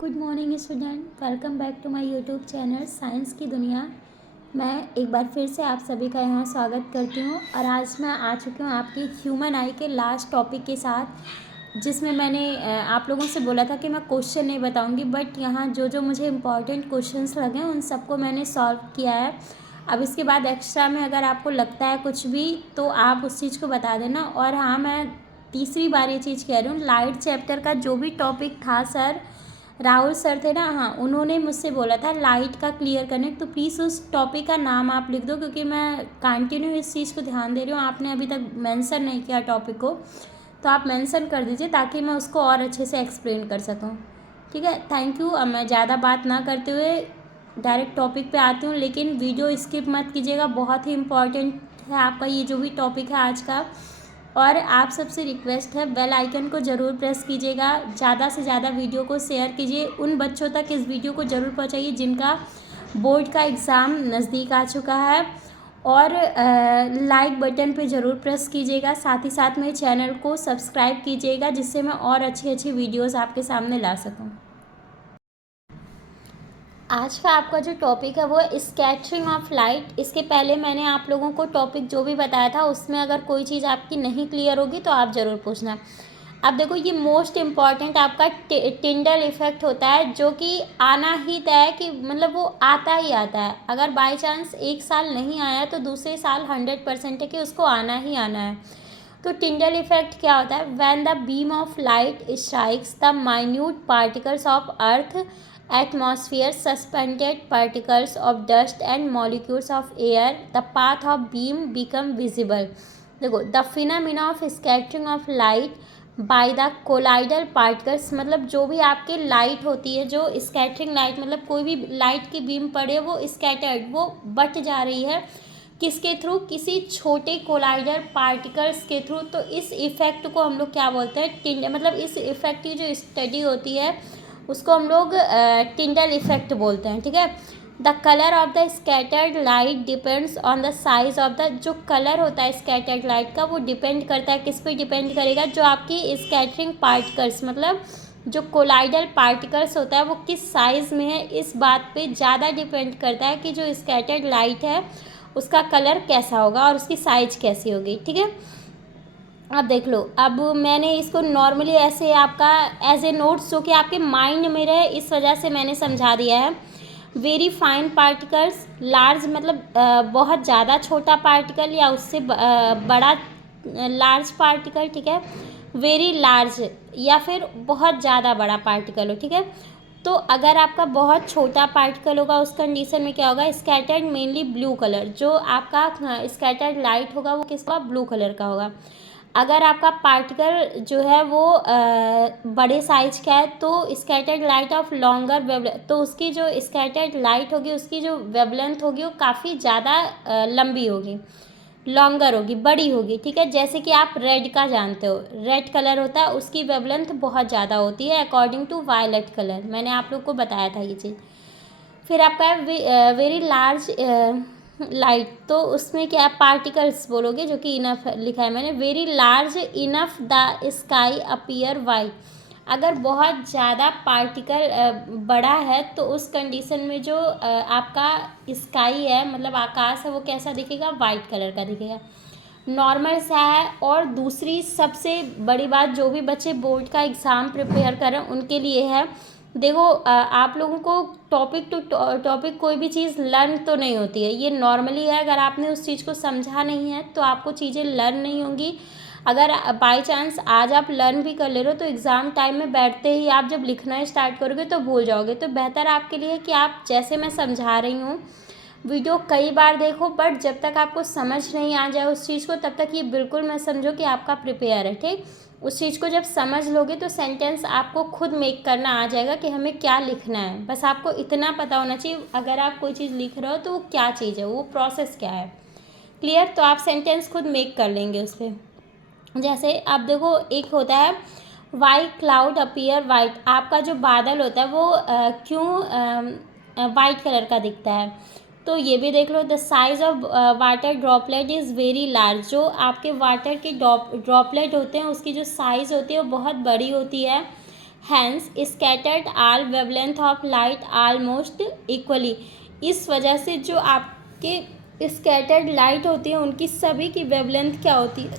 Good morning student, welcome back to my YouTube channel science की दुनिया। मैं एक बार फिर से आप सभी का यहाँ स्वागत करती हूँ और आज मैं आ चुकी हूँ आपकी ह्यूमन आई के लास्ट टॉपिक के साथ, जिसमें मैंने आप लोगों से बोला था कि मैं क्वेश्चन नहीं बताऊँगी, बट यहाँ जो जो मुझे इम्पॉर्टेंट क्वेश्चंस लगे उन सबको मैंने सॉल्व किया है। अब इसके बाद एक्स्ट्रा में अगर आपको लगता है कुछ भी तो आप उस चीज़ को बता देना। और हाँ, मैं तीसरी बार ये चीज़ कह रही हूँ, लाइट चैप्टर का जो भी टॉपिक था सर राहुल सर थे ना, हाँ, उन्होंने मुझसे बोला था लाइट का क्लियर करने, तो प्लीज़ उस टॉपिक का नाम आप लिख दो, क्योंकि मैं कंटिन्यू इस चीज़ को ध्यान दे रही हूँ। आपने अभी तक मेंशन नहीं किया टॉपिक को, तो आप मेंशन कर दीजिए ताकि मैं उसको और अच्छे से एक्सप्लेन कर सकूँ। ठीक है, थैंक यू। अब मैं ज़्यादा बात ना करते हुए डायरेक्ट टॉपिक पे आती हूँ, लेकिन वीडियो स्किप मत कीजिएगा, बहुत ही इम्पॉर्टेंट है आपका ये जो भी टॉपिक है आज का। और आप सबसे रिक्वेस्ट है, बेल आइकन को ज़रूर प्रेस कीजिएगा, ज़्यादा से ज़्यादा वीडियो को शेयर कीजिए, उन बच्चों तक इस वीडियो को ज़रूर पहुंचाइए जिनका बोर्ड का एग्ज़ाम नज़दीक आ चुका है। और लाइक बटन पे ज़रूर प्रेस कीजिएगा, साथ ही साथ मेरे चैनल को सब्सक्राइब कीजिएगा, जिससे मैं और अच्छी अच्छी वीडियोज़ आपके सामने ला सकूँ। आज का आपका जो टॉपिक है वो है स्कैटरिंग ऑफ लाइट। इसके पहले मैंने आप लोगों को टॉपिक जो भी बताया था उसमें अगर कोई चीज़ आपकी नहीं क्लियर होगी तो आप ज़रूर पूछना। अब देखो, ये मोस्ट इम्पॉर्टेंट आपका टिंडल इफेक्ट होता है, जो कि आना ही तय है, कि मतलब वो आता ही आता है। अगर बाई चांस एक साल नहीं आया तो दूसरे साल 100% है कि उसको आना ही आना है। तो टिंडल इफेक्ट क्या होता है? When the beam of light strikes the minute particles of earth atmosphere, suspended particles of dust and molecules of air, the path of beam become visible. देखो, the phenomena of scattering of light by the colloidal particles, मतलब जो भी आपके light होती है, जो scattering light, मतलब कोई भी लाइट की बीम पड़े वो स्कैटर्ड, वो बट जा रही है किसके थ्रू? किसी छोटे कोलाइडल पार्टिकल्स के थ्रू। तो इस इफेक्ट को हम लोग क्या बोलते हैं? मतलब इस इफेक्ट की जो स्टडी होती है उसको हम लोग टिंडल इफेक्ट बोलते हैं। ठीक है। The colour of the scattered light depends on the size of the, जो कलर होता है स्कैटर्ड लाइट का वो डिपेंड करता है, किस पे डिपेंड करेगा? जो आपकी स्कैटरिंग पार्टिकल्स, मतलब जो कोलाइडल पार्टिकल्स होता है वो किस साइज़ में है, इस बात पे ज़्यादा डिपेंड करता है कि जो स्कैटर्ड लाइट है उसका कलर कैसा होगा और उसकी साइज़ कैसी होगी। ठीक है। अब देख लो, अब मैंने इसको नॉर्मली ऐसे आपका एज ए नोट्स जो कि आपके माइंड में रहे, इस वजह से मैंने समझा दिया है। वेरी फाइन पार्टिकल्स, लार्ज मतलब बहुत ज़्यादा छोटा पार्टिकल या उससे बड़ा लार्ज पार्टिकल। ठीक है। वेरी लार्ज या फिर बहुत ज़्यादा बड़ा पार्टिकल हो। ठीक है। तो अगर आपका बहुत छोटा पार्टिकल होगा उस कंडीशन में क्या होगा? स्कैटर्ड मेनली ब्लू कलर, जो आपका स्कैटर्ड लाइट होगा वो किसका? ब्लू कलर का होगा। अगर आपका पार्टिकल जो है वो बड़े साइज का है तो scattered light of longer wavelength, तो उसकी जो स्कैटर्ड लाइट होगी उसकी जो वेवलेंथ होगी वो काफ़ी ज़्यादा लंबी होगी, लॉन्गर होगी, बड़ी होगी। ठीक है। जैसे कि आप रेड का जानते हो, रेड कलर होता है उसकी वेवलेंथ बहुत ज़्यादा होती है अकॉर्डिंग टू वायलेट कलर, मैंने आप लोग को बताया था ये चीज़। फिर आपका है वेरी लार्ज लाइट, तो उसमें क्या पार्टिकल्स बोलोगे, जो कि इनफ लिखा है मैंने। Very large enough the sky appear white, अगर बहुत ज़्यादा पार्टिकल बड़ा है तो उस कंडीशन में जो आपका स्काई है, मतलब आकाश है, वो कैसा दिखेगा? वाइट कलर का दिखेगा, नॉर्मल सा है। और दूसरी सबसे बड़ी बात, जो भी बच्चे बोर्ड का एग्ज़ाम प्रिपेयर करें उनके लिए है, देखो आप लोगों को टॉपिक टू टॉपिक कोई भी चीज़ लर्न तो नहीं होती है, ये नॉर्मली है। अगर आपने उस चीज़ को समझा नहीं है तो आपको चीज़ें लर्न नहीं होंगी। अगर बाई चांस आज आप लर्न भी कर ले रहे हो तो एग्ज़ाम टाइम में बैठते ही आप जब लिखना स्टार्ट करोगे तो भूल जाओगे। तो बेहतर आपके लिए कि आप जैसे मैं समझा रही हूँ वीडियो कई बार देखो, बट जब तक आपको समझ नहीं आ जाए उस चीज़ को तब तक ये बिल्कुल मत समझो कि आपका प्रिपेयर है। ठीक, उस चीज़ को जब समझ लोगे तो सेंटेंस आपको खुद मेक करना आ जाएगा कि हमें क्या लिखना है। बस आपको इतना पता होना चाहिए अगर आप कोई चीज़ लिख रहे हो तो वो क्या चीज़ है, वो प्रोसेस क्या है। क्लियर? तो आप सेंटेंस खुद मेक कर लेंगे उस पर। जैसे आप देखो, एक होता है वाइट क्लाउड अपीयर वाइट, आपका जो बादल होता है वो क्यों वाइट कलर का दिखता है? तो ये भी देख लो। The size of water droplet is very large, जो आपके वाटर के ड्रॉपलेट होते हैं उसकी जो साइज़ होती है वो बहुत बड़ी होती है। Hence scattered all wavelength of light almost equally. इस वजह से जो आपके स्कैटर्ड लाइट होती है उनकी सभी की वेवलेंथ क्या होती है,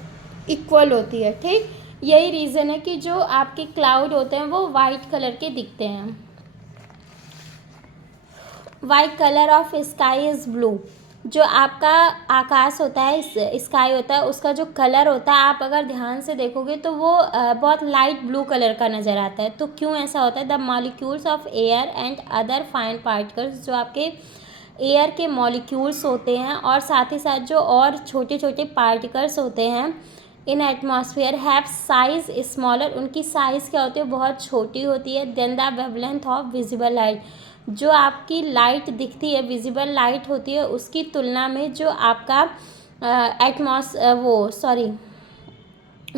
इक्वल होती है। ठीक, यही रीज़न है कि जो आपके क्लाउड होते हैं वो वाइट कलर के दिखते हैं। White colour of sky is blue. जो आपका आकाश होता है, स्काई होता है, उसका जो कलर होता है आप अगर ध्यान से देखोगे तो वो बहुत लाइट ब्लू कलर का नज़र आता है। तो क्यों ऐसा होता है? The molecules of air and other fine particles, जो आपके एयर के मॉलिक्यूल्स होते हैं और साथ ही साथ जो और छोटे छोटे पार्टिकल्स होते हैं in atmosphere have size smaller, उनकी साइज़ क्या होती है, बहुत छोटी होती है। Then the wavelength of visible light, जो आपकी लाइट दिखती है, विजिबल लाइट होती है, उसकी तुलना में जो आपका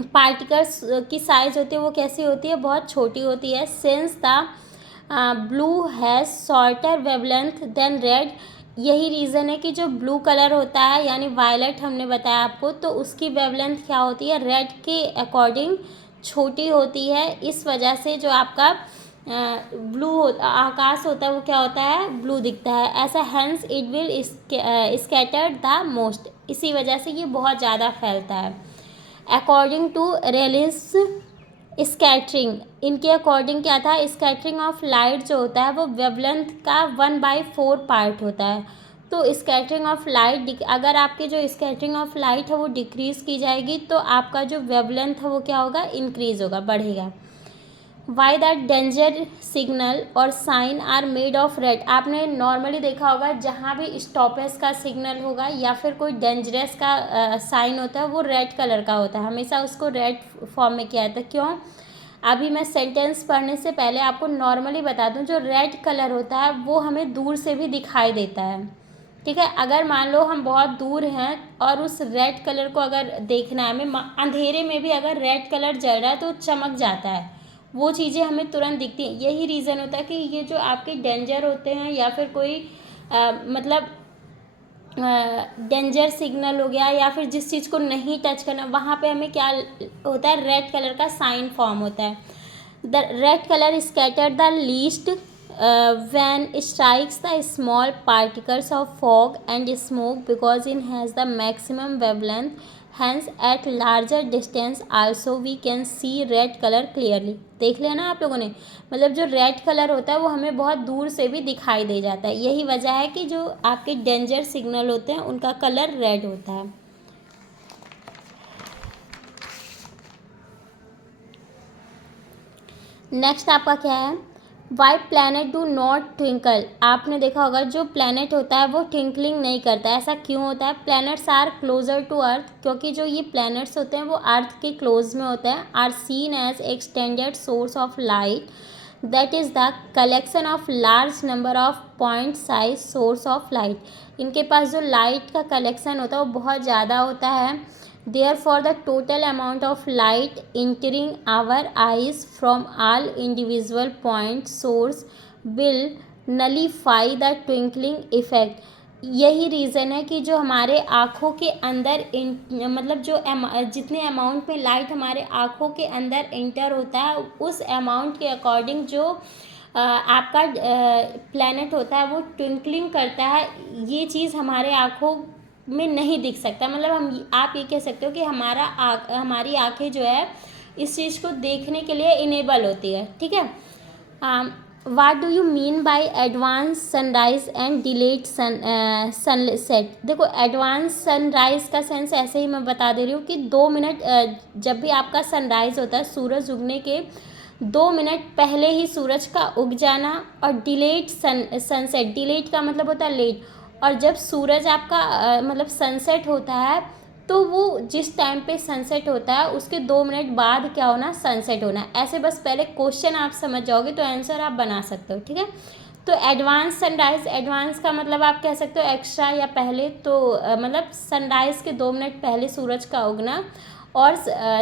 पार्टिकल्स की साइज़ होती है वो कैसी होती है, बहुत छोटी होती है। Since the blue has shorter wavelength than red, यही रीज़न है कि जो ब्लू कलर होता है यानी वायलेट हमने बताया आपको, तो उसकी वेवलेंथ क्या होती है, रेड के अकॉर्डिंग छोटी होती है। इस वजह से जो आपका ब्लू आकाश होता है वो क्या होता है, ब्लू दिखता है ऐसा। Hence it will scattered the most, इसी वजह से ये बहुत ज़्यादा फैलता है। अकॉर्डिंग टू रेलिस स्कैटरिंग, इनके अकॉर्डिंग क्या था, स्कैटरिंग ऑफ लाइट जो होता है वो वेवलेंथ का 1/4 पार्ट होता है। तो स्कैटरिंग ऑफ लाइट, अगर आपकी जो स्कैटरिंग ऑफ लाइट है वो डिक्रीज़ की जाएगी तो आपका जो वेवलेंथ है वो क्या होगा, इंक्रीज़ होगा, बढ़ेगा। वाई दैट डेंजर सिग्नल और sign are made of red, आपने नॉर्मली देखा होगा जहाँ भी स्टॉपेज का सिग्नल होगा या फिर कोई डेंजरस का साइन होता है वो रेड कलर का होता है, हमेशा उसको रेड फॉर्म में किया जाता है। क्यों? अभी मैं सेंटेंस पढ़ने से पहले आपको नॉर्मली बता दूं, जो रेड कलर होता है वो हमें दूर से भी दिखाई देता है। ठीक है, अगर मान लो हम बहुत दूर हैं और उस रेड कलर को अगर देखना है हमें, अंधेरे में भी अगर रेड कलर जल रहा है तो चमक जाता है, वो चीज़ें हमें तुरंत दिखती हैं। यही रीज़न होता है कि ये जो आपके डेंजर होते हैं या फिर कोई मतलब डेंजर सिग्नल हो गया या फिर जिस चीज़ को नहीं टच करना, वहाँ पे हमें क्या होता है, रेड कलर का साइन फॉर्म होता है। The red colour scatter the least when strikes the small particles of fog and smoke because it has the maximum wavelength, hence at larger distance also we can see red color clearly। देख लिया ना आप लोगों ने, मतलब जो red colour होता है वो हमें बहुत दूर से भी दिखाई दे जाता है। यही वजह है कि जो आपके डेंजर सिग्नल होते हैं उनका कलर रेड होता है। नेक्स्ट आपका क्या है, why planet do not twinkle, आपने देखा होगा जो प्लैनेट होता है वो ट्विंकलिंग नहीं करता, ऐसा क्यों होता है? Planets are closer to earth, क्योंकि जो ये प्लैनेट्स होते हैं वो अर्थ के क्लोज में होते हैं। Are seen as extended source of light that is the collection of large number of point size source of light, इनके पास जो लाइट का कलेक्शन होता है वो बहुत ज़्यादा होता है। Therefore, the total amount of light entering our eyes from all individual point source will nullify the twinkling effect। यही रीज़न है कि जो हमारे आँखों के अंदर मतलब जो जितने अमाउंट में लाइट हमारे आँखों के अंदर इंटर होता है उस अमाउंट के अकॉर्डिंग जो आपका प्लैनेट होता है वो ट्विंकलिंग करता है। ये चीज़ हमारे आँखों में नहीं दिख सकता, मतलब आप ये कह सकते हो कि हमारी आँखें जो है इस चीज़ को देखने के लिए इनेबल होती है। ठीक है, what do you mean by advance sunrise and delayed sunset? देखो, एडवांस सनराइज का सेंस ऐसे ही मैं बता दे रही हूँ कि 2 मिनट जब भी आपका सनराइज होता है सूरज उगने के 2 मिनट पहले ही सूरज का उग जाना, और डिलेड सनसेट, डिलेड का मतलब होता है लेट, और जब सूरज आपका मतलब सनसेट होता है तो वो जिस टाइम पे सनसेट होता है उसके 2 मिनट बाद क्या होना, सनसेट होना। ऐसे बस पहले क्वेश्चन आप समझ जाओगे तो आंसर आप बना सकते हो। ठीक है, तो एडवांस सनराइज, एडवांस का मतलब आप कह सकते हो एक्स्ट्रा या पहले, तो मतलब सनराइज़ के 2 मिनट पहले सूरज का उगना और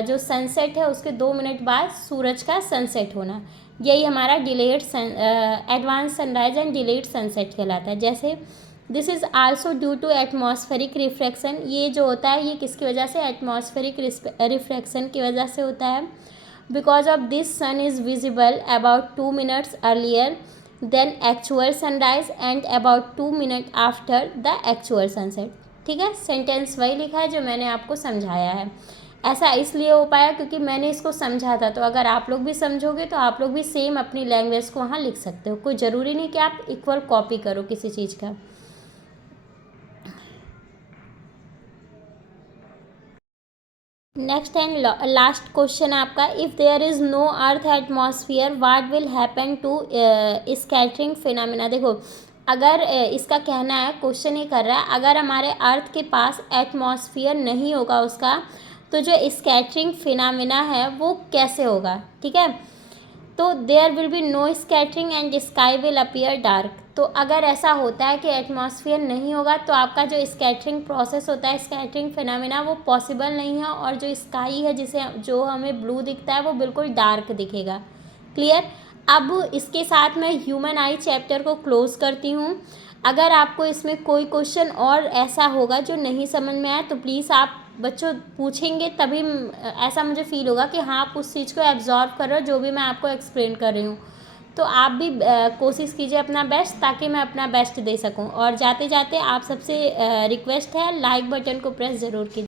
जो सनसेट है उसके 2 मिनट बाद सूरज का सनसेट होना, यही हमारा delayed advance sunrise and delayed sunset कहलाता है। जैसे this is also due to atmospheric refraction, ये जो होता है ये किसकी वजह से, एटमॉस्फेरिक रिफ्रैक्शन की वजह से होता है। Because of this sun is visible about 2 minutes earlier than actual sunrise and about 2 minutes after the actual sunset. ठीक है, सेंटेंस वही लिखा है जो मैंने आपको समझाया है। ऐसा इसलिए हो पाया क्योंकि मैंने इसको समझा था, तो अगर आप लोग भी समझोगे तो आप लोग भी सेम अपनी लैंग्वेज को वहाँ लिख सकते हो। कोई ज़रूरी नहीं कि आप इक्वल कॉपी करो किसी चीज़ का। नेक्स्ट एंड लास्ट क्वेश्चन आपका, if there is no earth atmosphere what will happen to scattering phenomena. देखो, अगर इसका कहना है, क्वेश्चन ये कर रहा है, अगर हमारे अर्थ के पास एटमॉस्फेयर नहीं होगा उसका, तो जो स्कैटरिंग फिनोमेना है वो कैसे होगा। ठीक है, तो there will be no scattering and sky will appear dark. तो अगर ऐसा होता है कि एटमॉस्फेयर नहीं होगा तो आपका जो स्कैटरिंग प्रोसेस होता है, स्कैटरिंग फिनोमेना, वो पॉसिबल नहीं है, और जो स्काई है जिसे जो हमें ब्लू दिखता है वो बिल्कुल डार्क दिखेगा। क्लियर। अब इसके साथ मैं ह्यूमन आई चैप्टर को क्लोज करती हूँ। अगर आपको इसमें कोई क्वेश्चन और ऐसा होगा जो नहीं समझ में आया तो प्लीज़ आप बच्चों पूछेंगे, तभी ऐसा मुझे फील होगा कि हाँ आप उस चीज़ को एब्जॉर्व कर रहे हो जो भी मैं आपको एक्सप्लेन कर रही हूँ। तो आप भी कोशिश कीजिए अपना बेस्ट, ताकि मैं अपना बेस्ट दे सकूँ। और जाते जाते आप सबसे रिक्वेस्ट है, लाइक बटन को प्रेस ज़रूर कीजिए।